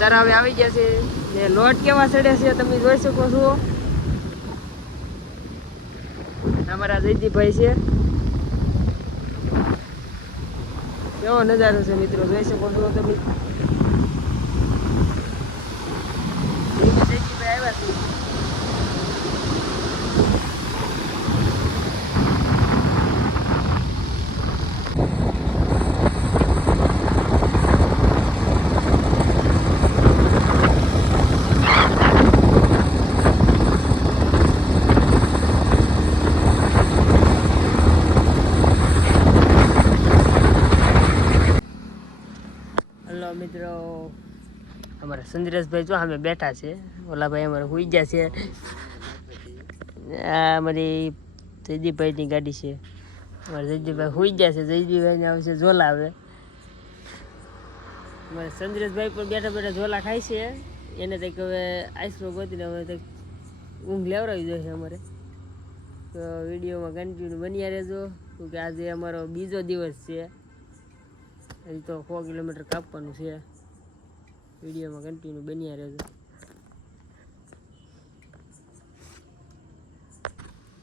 તરાવે આવી ગયા છે ને લોટ કેવા ચડે છે તમે જોઈ શકો છો. અમારા જયદીપભાઈ છે. કેવો નજારો છે મિત્રો, જોઈ શકો છો તમે. જયદીપભાઈ આવ્યા છે. મિત્રો અમારા સંદ્રેશભાઈ જો અમે બેઠા છે, ઓલા ભાઈ અમારે હુઈ ગયા છે. આ અમારી જયદીપભાઈની ગાડી છે. અમારા જયદીપભાઈ હુઈ ગયા છે. જયદીપભાઈને આવશે ઝોલા. હવે અમારા સંદ્રેશભાઈ પણ બેઠા બેઠા ઝોલા ખાય છે. એને કંઈક હવે આઈસ્ક્રો ગોતીને હવે કંઈક ઊંઘ લેવડાવી દે છે અમારે. તો વિડીયોમાં કન્ટિન્યુ બન્યા રહેજો, કે આજે અમારો બીજો દિવસ છે. હજી તો 100 કિલોમીટર કાપવાનું છે. વિડીયોમાં કન્ટિન્યુ બન્યા રહેજો.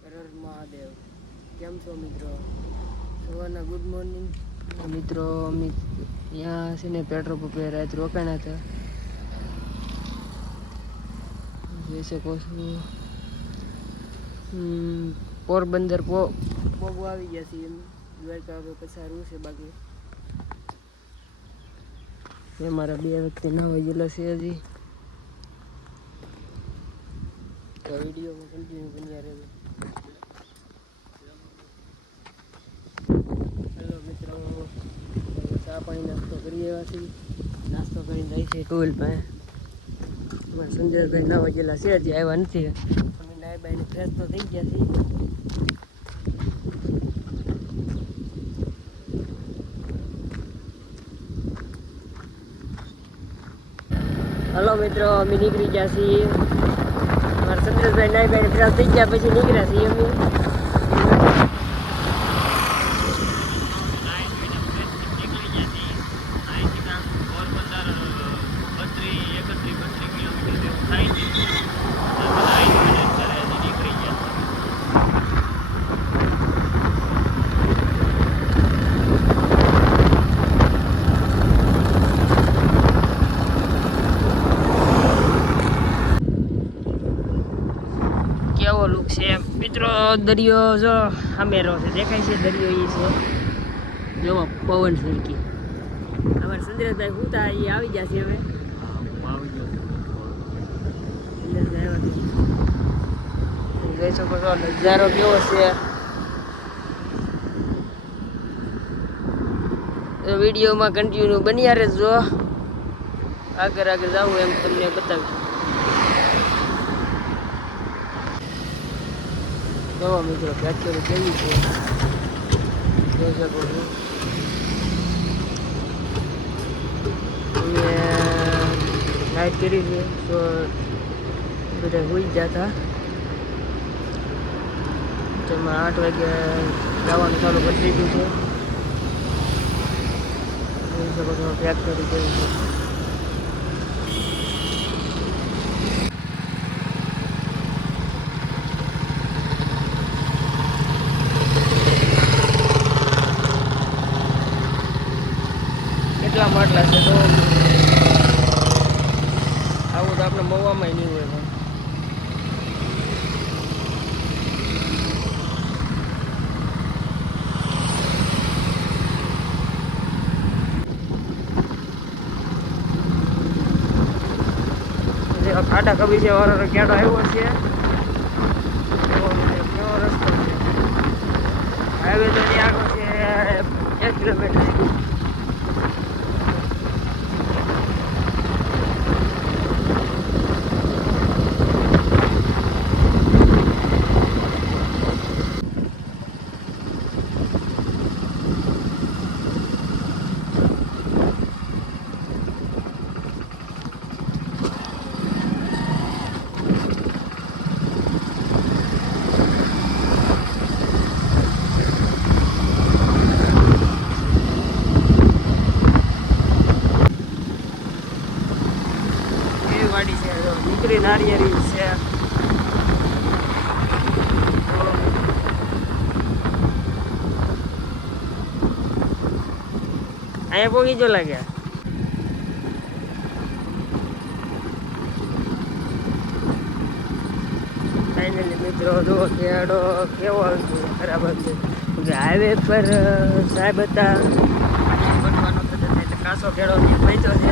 હર મહાદેવ. કેમ છો મિત્રો? સવારના ગુડ મોર્નિંગ મિત્રો. અમે ત્યાં છે ને પેટ્રોલ પંપે રાત રોકાણા હતા. જોઈ શકો છો પોરબંદર પોગવા આવી ગયા છીએ. દ્વારકા હવે પસારવું છે. બાકી મારા 2 વ્યક્તિ નાવા ગયેલા છે હજી. તો વિડીયોમાં કન્ટિન્યુ બન્યા રહેજો. હેલો મિત્રો, ચા પાણી નાસ્તો કરી આવ્યા છીએ. નાસ્તો કરીને જાય છે ટોલ પાસે. અમારા સંજયભાઈ નાવા ગયેલા છે, હજી આવ્યા નથી. અમે નાઈ બાઈને ફ્રેશ તો થઈ ગયા છીએ. હલો મિત્રો, અમે નીકળી ગયા છીએ. મારા સંતોષભાઈ નાઈ ભાઈ ફ્રેશ થઈ ગયા પછી નીકળ્યા છીએ અમે. કેવો લુક છે મિત્રો. દરિયો જો અમેરો છે, દેખાય છે દરિયો. એ છે જોવો પવન ફીરકી. અમારા સંજયભાઈ હુતા એ આવી ગયા છે. હવે જોઈ શકો છો નજારો કેવો છે. વિડીયોમાં કન્ટિન્યુ બન્યા રહેજો. આગળ આગળ જાઉં એમ તમને બતાવીશ. જોવા મિત્રો ફેક્ટરી કેવી છે, જોઈ શકો છો. અમે નાઇટ કરી છે તો બધા હોઈ ગયા હતા. તેમાં 8 વાગે જવાનું ચાલુ કરી દીધું છે. જોઈ શકો છો ફેક્ટરી કેવી છે. કેટલા માટલા છે તો આવું તો આપણે મવામાં નહીં હોય. ખાડા કબી છે વાળો ક્યાંડો આવ્યો છે. કેવો રસ્તો છે. હાઈવે તો અહીં આગળ છે 1 કિલોમીટર. નારિયેળી છે. અહીંયા પોગી જો લાગ્યા. ફાઇનલી મિત્રો જો ખેડો કેવો ખરાબ છે. હાઈવે પર સાહેબ હતા બનવાનો એટલે કાસો ખેડો પહોંચ્યો છે.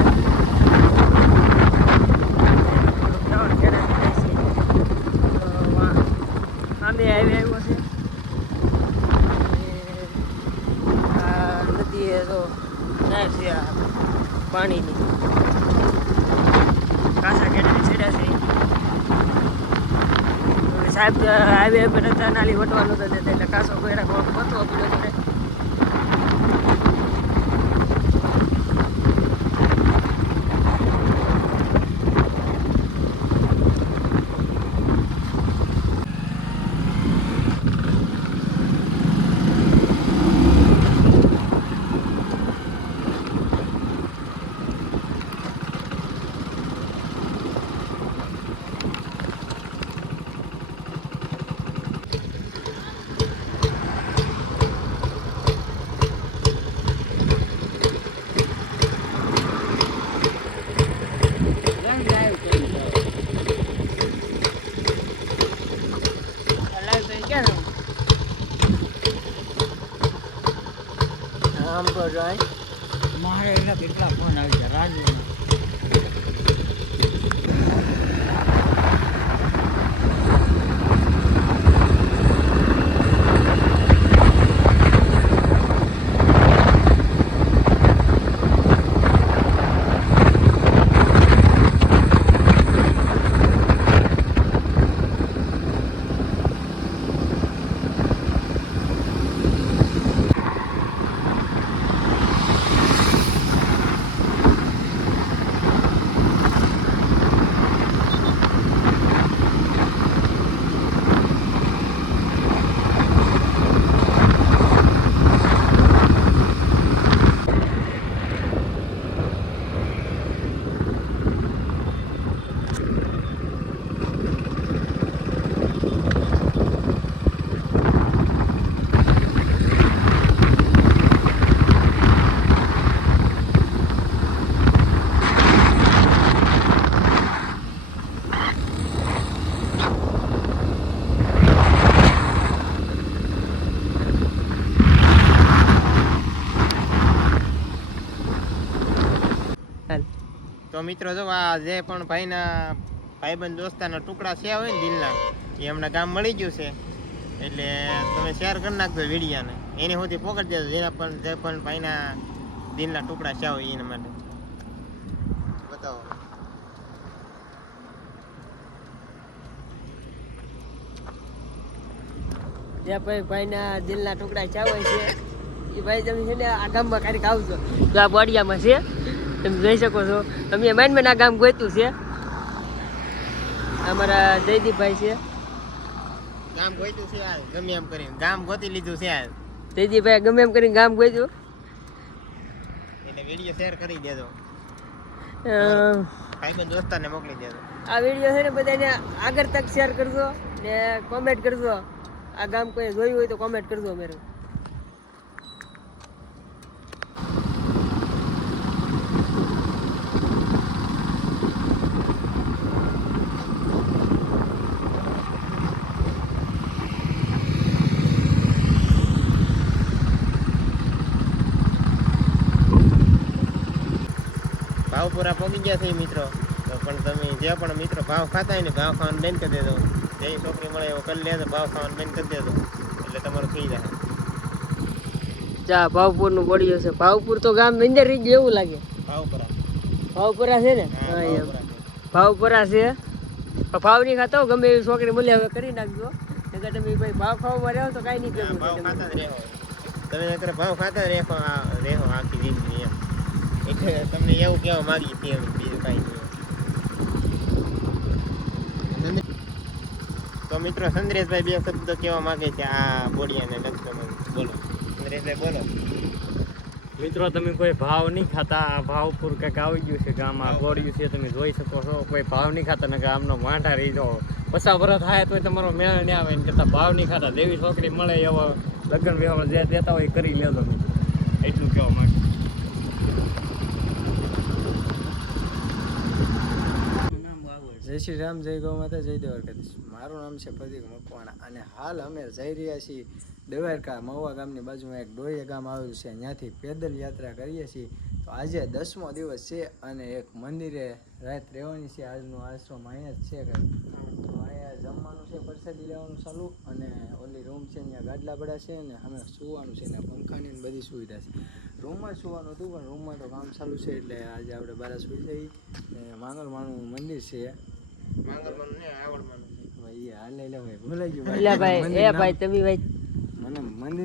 સામે હાઈવે આવ્યો છે. આ નદી એ તો જાય છે પાણીની કાસા ખેડની છેડ્યા છે. સાહેબ હાઈવે પર હતા નાલી વટવાનો હતો એટલે કાસો કોઈ રાખવો બચવો પડ્યો છે. આમ તો જાય મારે એના કેટલા ફોન આવી ગયા રાજુ. તો મિત્રો જો આ જે પણ ભાઈના ભાઈબંધ દોસ્તારના ટુકડા છે હોય ને દિલના એ હમણાં ગામ મળી ગયું છે એટલે તમે શેર કરી નાખજો વિડીયાને એની સુધી પકડી દેજો જેના પણ જે પણ ભાઈના દિલના ટુકડા છે હોય એના માટે બતાવો. જે ભાઈના દિલના ટુકડા ચા હોય છે એ ભાઈ તમે છે ને આ ગામમાં ક્યારેક આવજો. તો આ બોડિયામાં છે તમે જોઈ શકો છો. અમે માઇન્ડમાં આ ગામ ગોતું છે. અમારા જયદીપભાઈ છે. ગામ ગોત્યું છે આ ગમે એમ કરીને ગામ ગોતી લીધું છે આ જયદીપભાઈ ગમે એમ કરીને ગામ ગોત્યું એટલે વિડીયો શેર કરી દેજો ભાઈબંધ દોસ્તારને મોકલી દેજો. આ વિડીયો છે ને બધાને આગળ તક શેર કરજો ને કોમેન્ટ કરજો. આ ગામ કોઈ જોયું હોય તો કોમેન્ટ કરજો મેરું. ભાવ પૂરા પહોંચી ગયા છે મિત્રો. તો પણ તમે જે પણ મિત્રો ભાવ ખાતા હોય ને ભાવ ખાવાનું બંધ કરી દેજો. જે છોકરી મળે એવો કરી લેજો, ભાવ ખાવાનું બંધ કરી દેજો એટલે તમારું થઈ જાય. જા ભાવપુર નું બોડિયો છે. ભાવપુર તો ગામ અંદર રહી ગયું એવું લાગે. ભાવપુરા છે ને? હા એમ ભાવપુરા છે. ભાવ નહીં ખાતો ગમે એવી છોકરી મળે હવે કરી નાખજો. નકર તમે ભાઈ ભાવ ખાવામાં રહો તો કાંઈ નહીં કરવું. ભાવ ખાતા જ રહેવો તમે. નકર ભાવ ખાતા રહેવો આખી જિંદગી એમ. એટલે તમને એવું કહેવા માંગીએ છીએ બીજું કાંઈ નહીં. તો મિત્રો સંદ્રેશભાઈ બે શબ્દ કહેવા માંગે છે આ બોડિયાને લગતો. બોલો સંદ્રેશભાઈ બોલો. મિત્રો તમે કોઈ ભાવ નહીં ખાતા, આ ભાવપુર કંઈક આવી ગયું છે ગામમાં ગોળ્યું છે, તમે જોઈ શકો છો. કોઈ ભાવ નહીં ખાતા ને આમનો વાંઢા રહી જાઓ. 50 વર્ષ થાય તો તમારો મેળ નહીં આવે, એને કરતાં ભાવ નહીં ખાતા દેવી છોકરી મળે એવો લગ્ન વ્યવહાર જે દેતા હોય એ કરી લેજો. એટલું કહેવા માંગુ. જય શ્રી રામ, જય ગૌ માતા, જય દ્વારકાધીશ. મારું નામ છે પ્રતિક મકવાણા અને હાલ અમે જઈ રહ્યા છીએ દ્વારકા. મહુવા ગામની બાજુમાં એક ડોહિયા ગામ આવેલું છે, ત્યાંથી પેદલ યાત્રા કરીએ છીએ. તો આજે 10મો દિવસ છે અને એક મંદિરે રાત રહેવાની છે. આજનો આશ્રમ અહીંયા જ છે કંઈક. તો અહીંયા જમવાનું છે, પ્રસાદી લેવાનું ચાલુ, અને ઓલી રૂમ છે ત્યાં ગાડલા બડા છે અને અમે સુવાનું છે ને પંખાની ને બધી સુવિધા છે. રૂમમાં સુવાનું હતું પણ રૂમમાં તો કામ ચાલુ છે એટલે આજે આપણે બહાર સુઈ જઈએ. ને માંગલમાનું મંદિર છે, માંગલમાનું ને આવડમાનું ભાઈ હાલ લે ભાઈ ભૂલાઈ ગયું એટલે ભાઈ એ ભાઈ તમે ભાઈ મને મંદિર